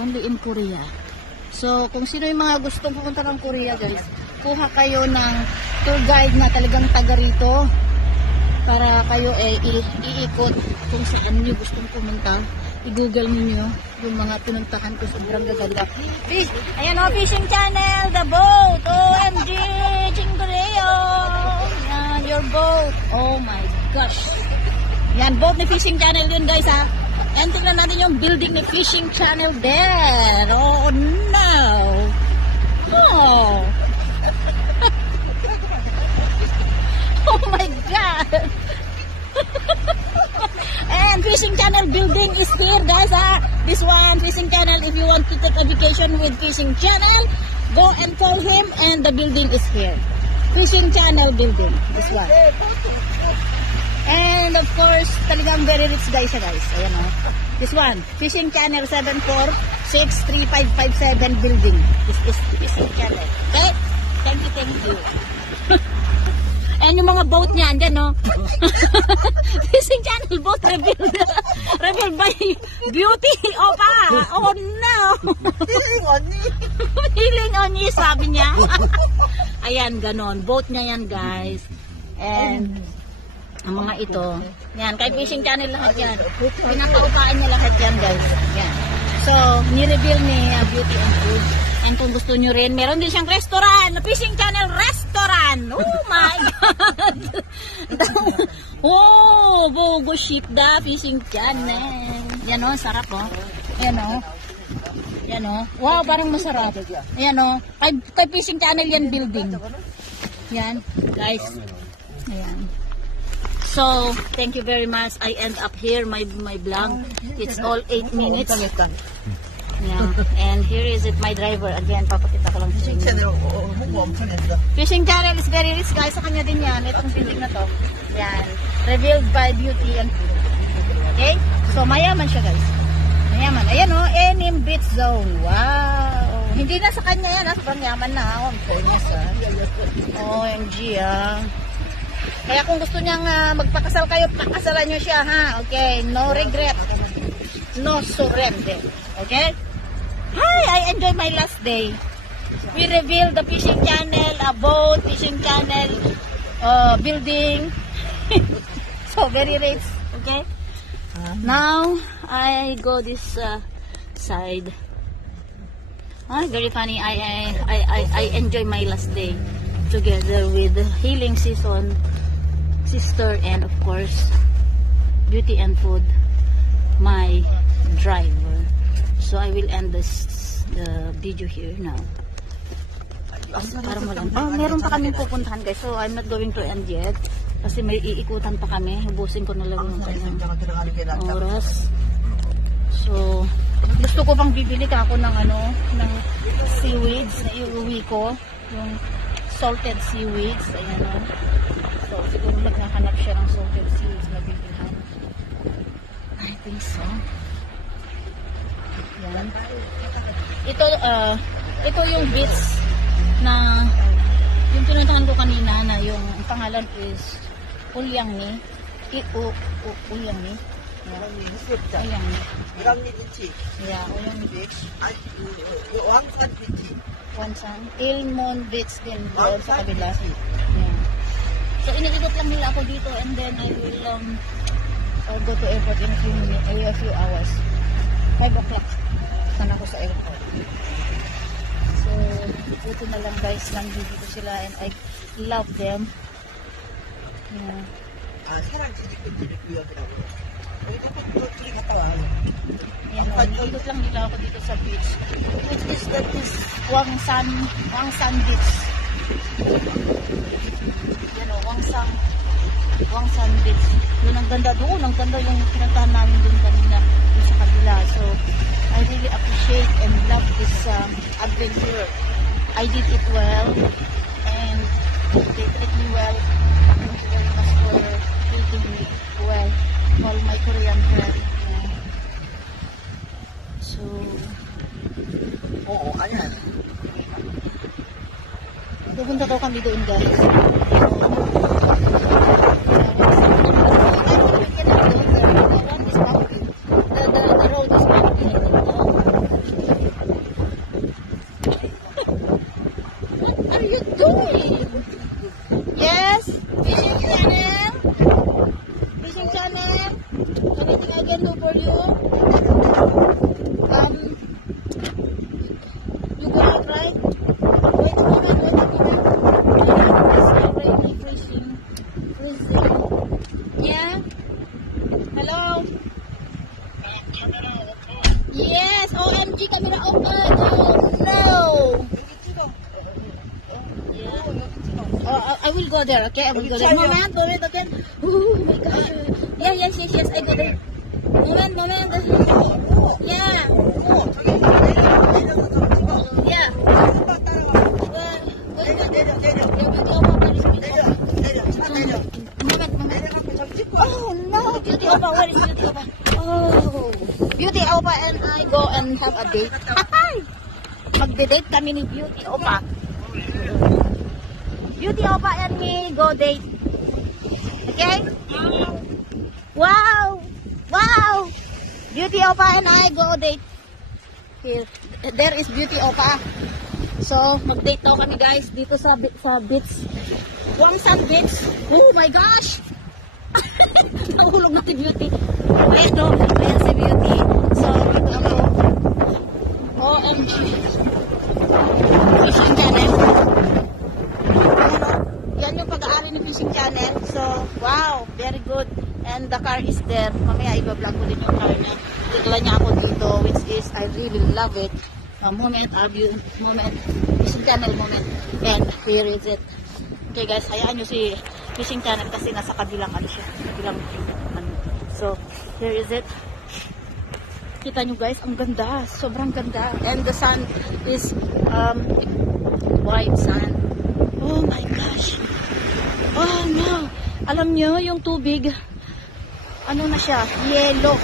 Only in Korea. So, kung sino yung mga gustong pupunta ng Korea, guys, kuha kayo ng tour guide na talagang taga rito para kayo iikot kung saan nyo gustong pumunta. I-google niyo yung mga pinuntahan ko, sobrang gaganda. Fish, ayan o, fishing channel, the boat, OMG, Chingreo, yan, your boat, oh my gosh. Yan, boat ni fishing channel yun guys ha. And tingnan natin yung building ni fishing channel there. Oh no. Oh. Oh my god. And fishing channel building is here guys ha. This one, fishing channel, if you want to take a vacation with fishing channel, go and call him and the building is here. Fishing channel building, this one. And of course, talagang very rich guys siya guys. Ayan o. This one, fishing channel 7463557 building. This is fishing channel. Okay? Thank you. And yung mga boat niya, andyan no? Fishing channel boat revealed. Revealed by Beauty Opa. Oh no. Healing Oni. Healing Oni, sabi niya. Ayan, ganon. Boat niya yan guys. And ang mga ito, yan, kay fishing channel lahat yan. Pinakaupaan niya lahat yan guys. Yan. So, ni-reveal ni Beauty and Food. And kung gusto nyo rin, meron din siyang restaurant, fishing channel restaurant. Oh my God! Oh, Bogo Ship da, fishing channel. Yan o, sarap o. Yan o. Yan o. Wow, parang masarap. Yan o. Kay fishing channel yan building. Yan, guys. Ayan. So, thank you very much. I end up here my vlog. It's all 8 minutes. Yeah. And here is it, my driver. Again, papakita ko lang sa inyo. Fishing channel is very rich guys. Sa kanya din yan. Itong building na to. Yan. Revealed by Beauty and Food. Okay? So, mayaman siya guys. Mayaman. Ayan o, Enim Beach Zone. Wow. Hindi na sa kanya yan. Sobrang yaman na. Oh, fairness ah. OMG ah. Kaya kung gusto niyang magpakasal kayo, pakasalan niyo siya ha. Okay? No regret. No surrender. Okay? Hi! I enjoy my last day. We revealed the fishing channel, a boat, fishing channel, building. So, very rich. Okay? Now, I go this side. Very funny. I enjoy my last day together with the Healing Season sister and of course Beauty and Food, my driver. So I will end the video here now. Parang walang. Oh, meron pa kaming pupuntahan guys. So I'm not going to end yet. Kasi may iikutan pa kami. Hubusin ko na lang yung kanyang oras. So gusto ko pang bibili ka ako ng ng seaweeds na iuwi ko. Yung salted seaweeds. Ayan o. So siguro naghahanap siya ng salted seaweeds na bibilhan. I think so. Yan. Ito yung beach na yung pinuntahan ko kanina na yung pangalan is Ulyangni. Ulyangni. Ulyangni. Ulyangni Beach. Yeah, Ulyangni Beach. Wangsan Beach. Wangsan. Ilmon Beach din doon sa kabila. Yeah. So iniikot lang nila ako dito and then I will I'll go to airport in a few hours. 5 o'clock. Sana ako sa airport. So, buti na lang guys, nandito sila and I love them. Yeah. Yan, ikot lang nila ako dito sa beach. Which is that is Wangsan Beach. Yan o, Wangsan Beach. Doon ang ganda doon. Ang ganda yung pinuntahan namin doon kanina sa kabila. So, I really appreciate and love this adventure. I did it well and they treat me well. Thank you very much for treating me well. All my Korean friends. Yeah. So, oo, ayan. pupunta daw kami doon guys. The road is bumpy. you you got it right? Wait a minute. It's already freezing. Yeah? Hello? Yes, OMG, camera open. Oh no! 여기 찍어. Yeah. 여기 찍어. I will go there, okay? I will go there. Moment, okay? Oh my gosh. Yeah, yes, I go there. Moment. Yeah. 저기 내려서 좀 찍어. Yeah. 한번 따라가. 내려. 차 내려. Moment. 내려가고 좀 찍고. Oh no, Beauty Opa, where is Beauty Opa? Oh, Beauty Opa and I go and have a date. Magde-date kami ni Beauty Opa. Beauty Opa and me go date. Okay? Wow! Beauty Opa and I go date. Here, there is Beauty Opa. So, mag-date daw kami guys dito sa beach. Wangsan Beach. Oh my gosh! Nahulog na si Beauty. Ayan si Beauty. So, ito ako. OMG. Fishing channel. Yan yung pag-aari ni Fishing Channel. So, wow, very good. And the car is there. Mamaya i-vlog ko din yung car niya. Tigla niya ako dito, which is, I really love it. Moment, Fishing Channel moment. And here is it. Okay guys, hayaan nyo si Fishing Channel kasi nasa kabilang ano siya. Kabilang ano. So, here is it. Kita nyo guys, ang ganda. Sobrang ganda. And the sun is white sun. Oh my gosh. Oh no. Alam nyo, yung tubig, ano na siya? Yellow.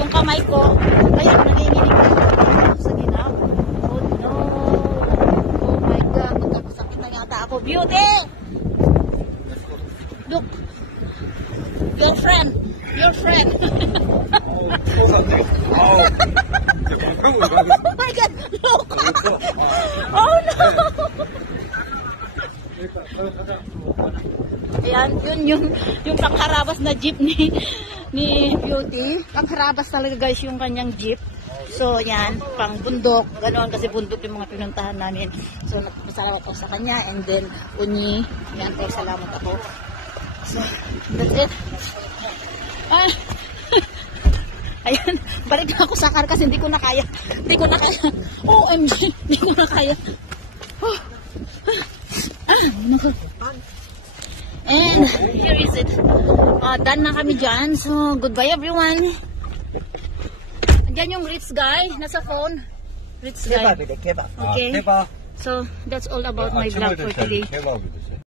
Yung kamay ko, ay, nanginginig na sa ginaw. Oh no. Oh my God. Magkakasakit na yata ako. Beauty! Look. Your friend. Oh my God. Look. Oh no. Ayan, yun yung pangharabas na jeep ni Beauty. Pangharabas talaga guys yung kanyang jeep. So, yan, pang bundok. Ganoon kasi bundok yung mga pinuntahan namin. So, nagpapasalamat ako sa kanya. And then, Unyi. Yan, pero salamat ako. So, that's it. Ayan, balik na ako sa car kasi hindi ko na kaya. OMG, hindi ko na kaya. And here is it. Done na kami dyan. So, goodbye everyone. Andyan yung Ritz guy. Nasa phone. Ritz guy. 개밥이래, 개밥. Okay. So, that's all about my vlog for today. 개밥이 돼.